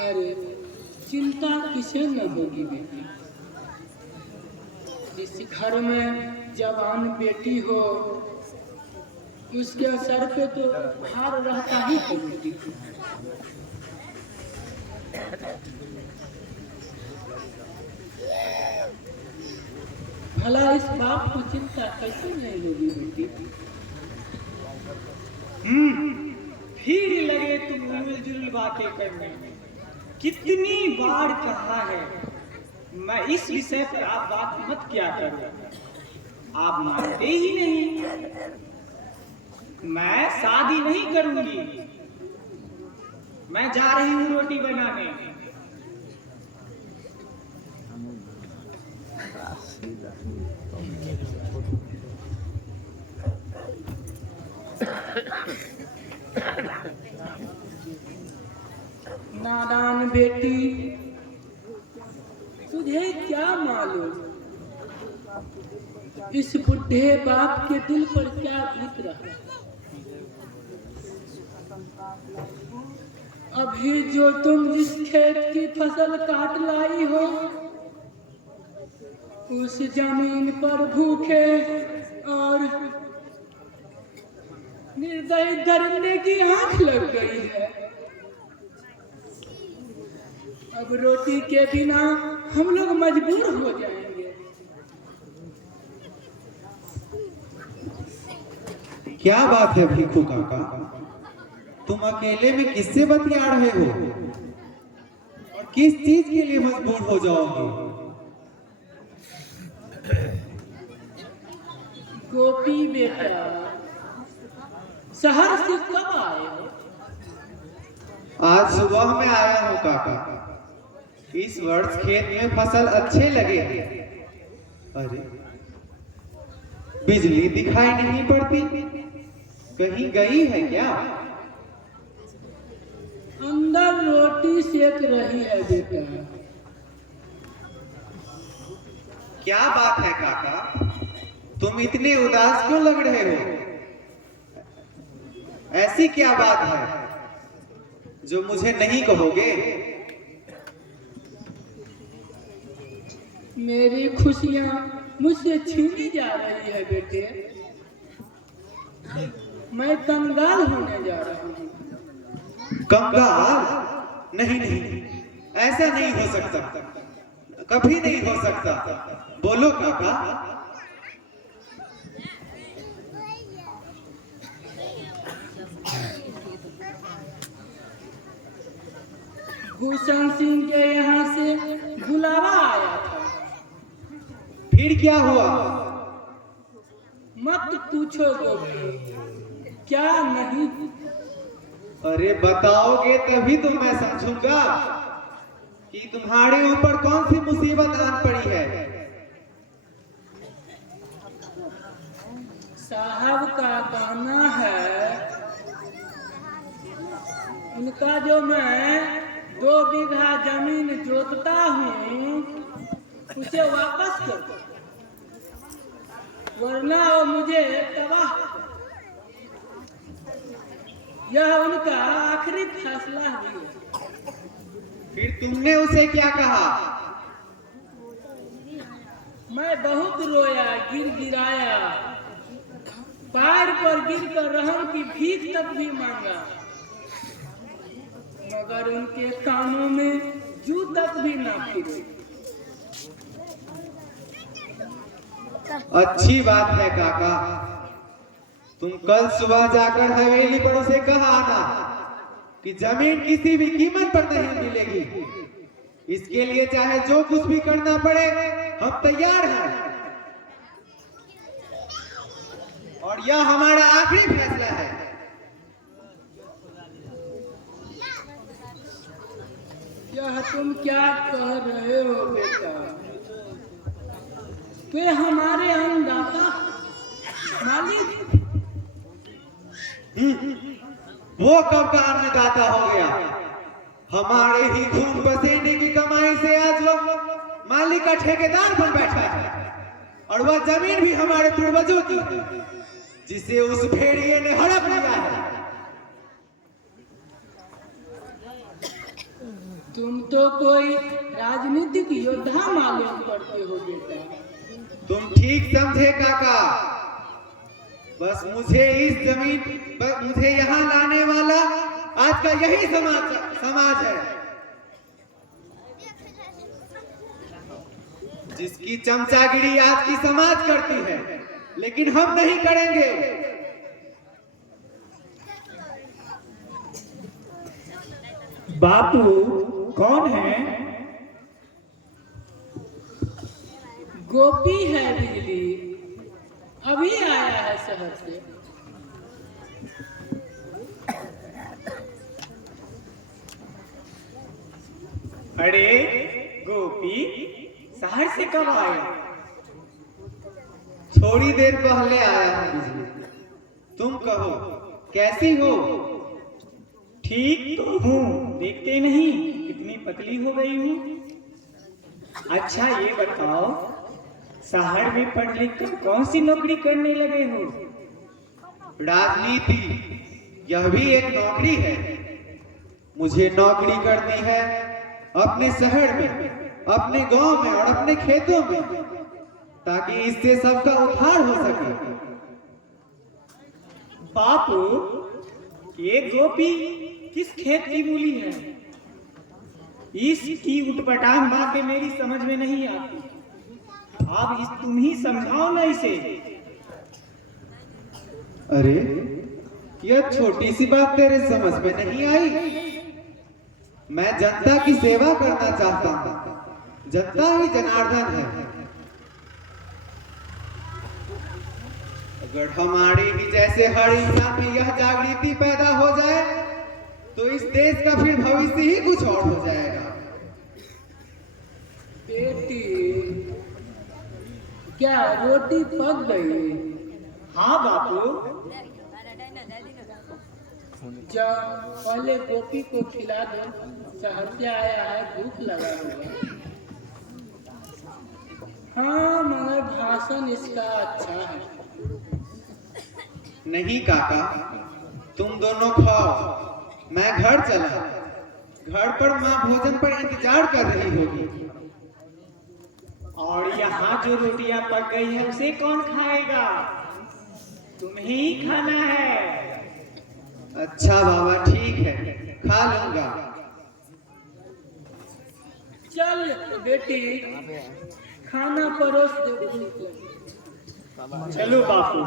अरे चिंता किसे न होगी बेटी। जिस घर में जवान बेटी हो उसके सर पे तो भार रहता ही है बेटी। भला इस बात को चिंता कैसे नहीं होगी बेटी। फिर लगे तुम मिलजुल बातें करने। कितनी बार कहा है मैं इस विषय पर आप बात मत किया करो, आप मानते ही नहीं। मैं शादी नहीं करूंगी, मैं जा रही हूँ रोटी बनाने। नादान बेटी, तुझे क्या मालूम इस बुढ़े बाप के दिल पर क्या बीत रहा। अभी जो तुम जिस खेत की फसल काट लाई हो उस जमीन पर भूखे और निर्दयी दरिंदे की आंख लग गई है। अब रोटी के बिना हम लोग मजबूर हो जाएंगे। क्या बात है भिखू काका, तुम अकेले में किससे बतिया रहे हो और किस चीज के लिए मजबूर हो जाओगे। गोपी बेटा, शहर से कब आए हो। आज सुबह में आया हूँ काका। इस वर्ष खेत में फसल अच्छे लगे। अरे बिजली दिखाई नहीं पड़ती, कहीं गई है क्या। अंदर रोटी सेक रही है बेटा। क्या बात है काका, तुम इतने उदास क्यों लग रहे हो। ऐसी क्या बात है जो मुझे नहीं कहोगे। मेरी खुशियां मुझसे छीनी जा रही है बेटे। मैं कंगाल होने जा रहा हूँ। कंगाल? नहीं नहीं, ऐसा नहीं हो सकता, कभी नहीं हो सकता। बोलो काका। भूषण सिंह के यहाँ से बुलावा आया था। फिर क्या हुआ। मत पूछो गोपी, क्या नहीं। अरे बताओगे तभी तो मैं समझूंगा कि तुम्हारे ऊपर कौन सी मुसीबत आन पड़ी है। साहब का कहना है उनका जो मैं 2 बीघा जमीन जोतता हूँ उसे वापस कर दो, वरना वो मुझे तबाह। यह उनका आखिरी फैसला है। फिर तुमने उसे क्या कहा। मैं बहुत रोया, गिराया, पैर पर गिरकर रहम की भीख तक भी मांगा, मगर उनके कानों में जू तक भी ना फिरे। अच्छी बात है काका, तुम कल सुबह जाकर हवेली पर उसे कहा आना कि जमीन किसी भी कीमत पर नहीं मिलेगी। इसके लिए चाहे जो कुछ भी करना पड़े हम तैयार हैं, और यह हमारा आखिरी फैसला है। यह तुम क्या कह रहे हो बेटा। वे हमारे अन्नदाता मालिक। वो कब का अन्नदाता हो गया। हमारे ही खून पसीने की कमाई से आज वो मालिक का ठेकेदार बन बैठा है, और वह जमीन भी हमारे पूर्वजों की है जिसे उस भेड़िए ने हड़प लिया है। तुम तो कोई राजनीतिक योद्धा मालूम पड़ते हो बेटा। तुम ठीक समझे काका। बस मुझे यहाँ लाने वाला आज का यही समाज है, जिसकी चमचागिरी आज की समाज करती है, लेकिन हम नहीं करेंगे। बापू कौन है? गोपी है बिजली, अभी आया है शहर से। अरे गोपी, शहर से कब आए? थोड़ी देर पहले आया हूँ बिजली। तुम कहो कैसी हो? ठीक तो हूँ, देखते नहीं कितनी पतली हो गई हूँ। अच्छा ये बताओ, शहर में पढ़ लिख कर कौन सी नौकरी करने लगे हो? राजनीति, यह भी एक नौकरी है। मुझे नौकरी करनी है अपने शहर में, अपने गांव में और अपने खेतों में, ताकि इससे सबका उद्धार हो सके। बापू, ये गोपी किस खेत की मूली है? इसकी उटपटांग बातें मेरी समझ में नहीं आती। आप तुम ही समझाओ ना इसे। अरे, यह छोटी सी बात तेरे समझ में नहीं आई? मैं जनता की सेवा करना चाहता हूँ। जनता ही जनार्दन है। अगर हमारे ही जैसे हर इंसान में यह जागृति पैदा हो जाए, तो इस देश का फिर भविष्य ही कुछ और हो जाएगा। बेटी, क्या रोटी पक गई? हाँ बापू। जा पहले गोपी को खिला दो, शहर से आया है, भूख लगा हुआ। हाँ, मगर भाषण इसका अच्छा है। नहीं काका, तुम दोनों खाओ, मैं घर चला। घर पर माँ भोजन पर इंतजार कर रही होगी। और यहाँ जो रोटियां पक गई है उसे कौन खाएगा? तुम्हें ही खाना है। अच्छा बाबा, ठीक है, खा लूंगा। चल बेटी, खाना परोस दे। चलो बापू।